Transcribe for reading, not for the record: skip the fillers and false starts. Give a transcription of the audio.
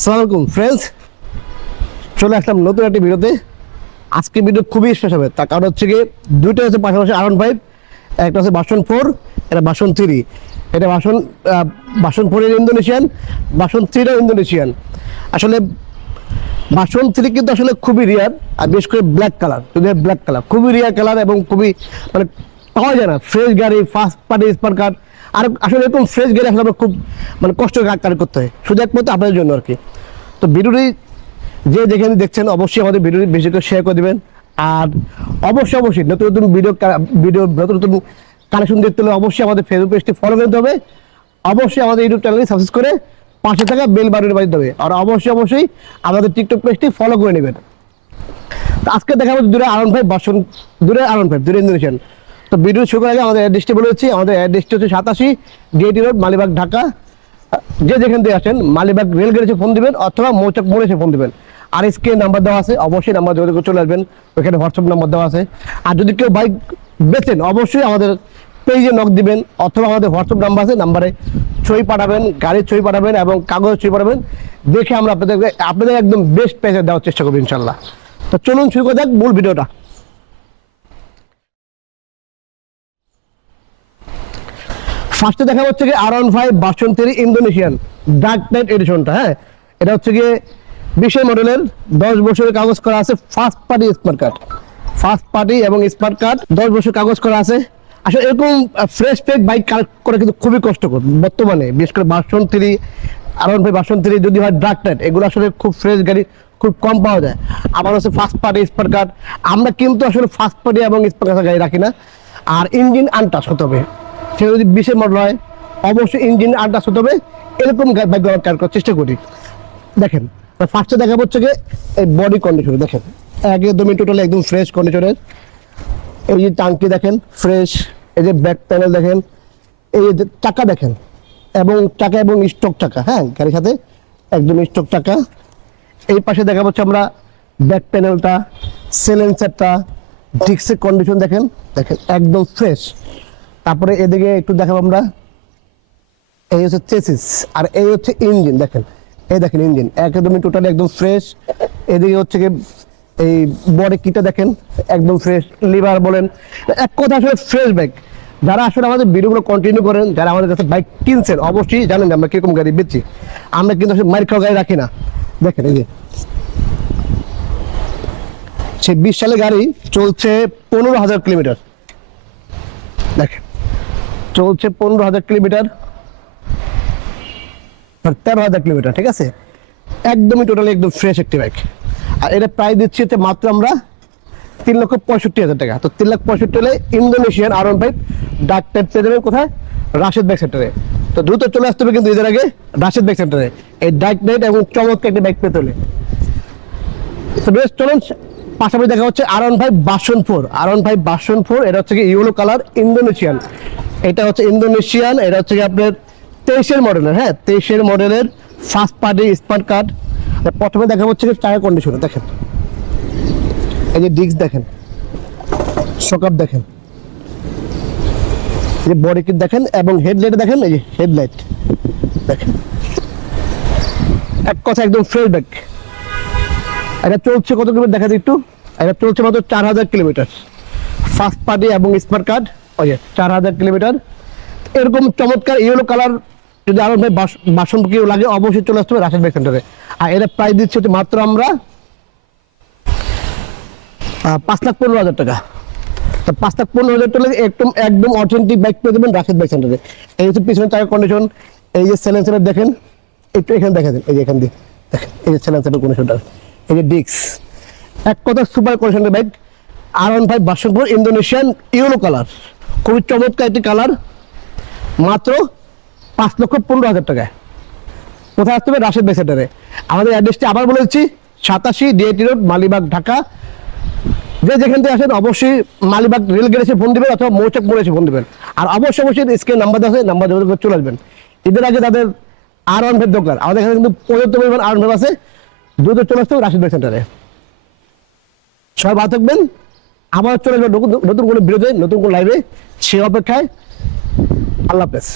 আসসালামু আলাইকুম ফ্রেন্ডস, চলে আসলাম নতুন একটি ভিডিওতে। আজকে ভিডিও খুবই স্পেশাল হবে, তার কারণ হচ্ছে গিয়ে দুইটা হচ্ছে পাশাপাশি R15, একটা হচ্ছে ভার্সন 4, এটা ভার্সন 3। এটা ভার্সন 4 এর ইন্দোনেশিয়ান, ভার্সন 3 এর ইন্দোনেশিয়ান। আসলে ভার্সন 3 কিন্তু আসলে খুবই রিয়ার, আর বিশেষ করে ব্ল্যাক কালার, যদি ব্ল্যাক কালার খুবই রিয়ার কালার এবং খুবই মানে পাওয়া যায় না। ফ্রেশ গাড়ি, ফার্স্ট পার্টি স্পার কার, আর আসলে এরকম ফ্রেশ গাড়ি আসলে আমরা খুব মানে কষ্ট কালেক্ট করতে হয়, শুধু একমাত্র আপনাদের জন্য আর কি। তো ভিডিওটি যে যেখানে দেখছেন অবশ্যই আমাদের ভিডিওটি বেশি করে শেয়ার করে দেবেন। আর অবশ্যই নতুন নতুন ভিডিও নতুন নতুন কালেকশন দেখতে হলে অবশ্যই আমাদের ফেসবুক পেজটি ফলো করতে হবে। অবশ্যই আমাদের ইউটিউব চ্যানেলটি সাবস্ক্রাইব করে পাশে থাকা বেল বাটনে বাজিয়ে দেবে। আর অবশ্যই আমাদের টিকটক পেজটি ফলো করে নেবেন। তো আজকে দেখাবো দুটো R15 ভার্সন, দুটো ইন্দোনেশিয়ান। তো ভিডিও শুরু করার আগে আমাদের অ্যাড্রেসটি বলে দিচ্ছি। আমাদের অ্যাড্রেসটি হচ্ছে 87 ডিএটি রোড, মালিবাগ, ঢাকা। যে যেখান থেকে আসেন মালিবাগ রেলগেট এসে ফোন দিবেন অথবা মৌচাক মোড়ে এসে ফোন দিবেন। আর স্ক্রিনে নাম্বার দেওয়া আছে, অবশ্যই নাম্বার যোগাযোগ করে চলে আসবেন। ওইখানে হোয়াটসঅ্যাপ নাম্বার দেওয়া আছে। আর যদি কেউ বাইক বেচেন অবশ্যই আমাদের পেজে নক দিবেন অথবা আমাদের হোয়াটসঅ্যাপ নাম্বার আছে, নাম্বারে ছবি পাঠাবেন, গাড়ির ছবি পাঠাবেন এবং কাগজের ছবি পাঠাবেন। দেখে আমরা আপনাদের একদম বেস্ট প্রাইসে দেওয়ার চেষ্টা করবো ইনশাল্লাহ। তো চলুন শুরু করে যাক মূল ভিডিওটা। ফার্স্টে দেখা হচ্ছে কি R15 version 3 Indonesian dark knight এডিশনটা। হ্যাঁ, এটা হচ্ছে গিয়ে 20 মডেলের, 10 বছরের কাগজ করা আছে, first party smart card, first party এবং স্মার্ট কার্ড, 10 বছর কাগজ করা আছে। আসলে এরকম ফ্রেশ ফেক বাইক কালেক্ট করা কিন্তু খুবই কষ্টকর বর্তমানে, বিশেষ করে ভার্সন 3, R15 ভার্সন 3 যদি হয় ডার্ক নাইট, এগুলো আসলে খুব ফ্রেশ গাড়ি খুব কম পাওয়া যায়। আবার হচ্ছে ফার্স্ট পার্টি স্মার্ট কার্ড, আমরা কিন্তু আসলে ফার্স্ট পার্টি এবং স্মার্ট কার্ড গাড়ি রাখি না। আর ইঞ্জিন আনটাচ হতে হবে, সে যদি 20 মডেল হয় অবশ্যই ইঞ্জিন আনটাচ হতে হবে, এরকম বাইক কার করার চেষ্টা করি। দেখেন ফার্স্টে দেখা হচ্ছে যে এই বডি কন্ডিশন দেখেন, একদমই টোটালি একদম ফ্রেশ কন্ডিশনের। এই যে টাঙ্কি দেখেন ফ্রেশ, এই যে ব্যাক প্যানেল দেখেন, এই যে চাকা দেখেন এবং চাকা এবং স্টক চাকা, হ্যাঁ গাড়ির সাথে একদম স্টক চাকা। এই পাশে দেখা হচ্ছে আমরা ব্যাক প্যানেলটা, সাইলেন্সারটা, ডিস্কের কন্ডিশন দেখেন একদম ফ্রেশ। তারপরে এদিকে একটু দেখাবো আমরা, এই হচ্ছে চেসিস আর এই হচ্ছে ইঞ্জিন দেখেন, এই দেখেন ইঞ্জিন একদমই টোটালি একদম ফ্রেশ। এদিকে হচ্ছে কি এই বডি কিটা দেখেন একদম ফ্রেশ, লিভার বলেন, এক কথা আসলে ফ্রেশ বাইক। যারা আসলে আমাদের ভিডিওগুলো কন্টিনিউ করেন, যারা আমাদের কাছে বাইক কিনছেন অবশ্যই জানেন আমরা কিরকম গাড়ি বেচি। আমরা কিন্তু আসলে মাইর খাওয়া গাড়ি রাখি না। দেখেন এই যে সে 20 সালে গাড়ি চলছে 15,000 কিলোমিটার, দেখেন চলছে 15,000 কিলোমিটার, 13,000 কিলোমিটার, ঠিক আছে, একদমই টোটালি একদম ফ্রেশ একটি বাইক। আর এটা প্রাইস দিচ্ছি মাত্র আমরা 3,65,000 টাকা। তো 3,65,000 হলে ইন্দোনেশিয়ান R15 ডার্ক টাইপ পেয়ে যাবেন কোথায়? রাশেদ বাইক সেন্টারে। তো দ্রুত চলে আসতে হবে কিন্তু এদের আগে রাশেদ বাইক সেন্টারে এই ডার্ক নাইট এবং চমৎকার একটি বাইক পেতে হলে। তো বেশ চলুন পাশাপাশি দেখা হচ্ছে R15 ভার্সন 4, R15 ভার্সন 4, এটা হচ্ছে কি ইয়েলো কালার ইন্দোনেশিয়ান। এটা হচ্ছে ইন্দোনেশিয়ান, এটা হচ্ছে কি আপনার 23 মডেলের, হ্যাঁ 23 মডেলের ফার্স্ট পার্টি স্মার্ট কার্ড। প্রথমে দেখা হচ্ছে কি টায়ার কন্ডিশন দেখেন, এই যে ডিস্ক দেখেন, শকআপ দেখেন, এই যে বডি কিট দেখেন এবং হেডলাইট দেখেন, এই যে হেডলাইট দেখেন, এক কথা একদম ফ্রেশ বাইক। এটা চলছে কত কিলোমিটার দেখা যায় একটু, এটা চলছে মাত্র 4,000 কিলোমিটার, ফার্স্ট পার্টি এবং স্মার্ট কার্ড, ওই যে 4,000 কিলোমিটার। এরকম চমৎকার ইয়েলো কালার যদি আরো বাসন কেউ লাগে অবশ্যই চলে আসতে হবে রাশেদ বাইক সেন্টারে। আর এটা প্রাইস দিচ্ছে হচ্ছে মাত্র আমরা 5,15,000 টাকা। তো 5,15,000 টাকা একদম অথেন্টিক বাইক পেয়ে দেবেন রাশেদ বাইক সেন্টারে। এই হচ্ছে পিছনের টায়ার কন্ডিশন, এই যে সাইলেন্সার দেখেন, একটু এখানে দেখা দেন, এই যে এখান দিয়ে দেখেন, এই যে সাইলেন্সার কন্ডিশনটা, এই যে ডিস্ক, এক কথা সুপার কন্ডিশনের bike. R15 version 4 Indonesian yellow colour, খুবই চমৎকার একটি কালার, মাত্র 5,15,000 টাকায়। কোথায় আসতে হবে? রাশেদ বাইক সেন্টারে। আমাদের অ্যাড্রেসটি আবার বলে দিচ্ছি, 87 ডিএটি রোড, মালিবাগ, ঢাকা। যে যেখান থেকে আসেন অবশ্যই মালিবাগ রেলগেট এসে ফোন দিবেন অথবা মৌচাক মোড়ে এসে ফোন দিবেন। আর অবশ্যই স্ক্রিনে নাম্বার আছে, নাম্বার যোগাযোগ করে চলে আসবেন। এদের আগে তাদের R15 দোকান, আমাদের এখানে কিন্তু পর্যাপ্ত পরিমাণ R15 আছে, দ্রুত চলে আসতে হবে রাশেদ বাইক সেন্টারে। সবাই ভালো থাকবেন, আবার চলে আসবেন নতুন কোনো ভিডিওতে, নতুন কোনো লাইভে। সে অপেক্ষায় আল্লাহ হাফেজ।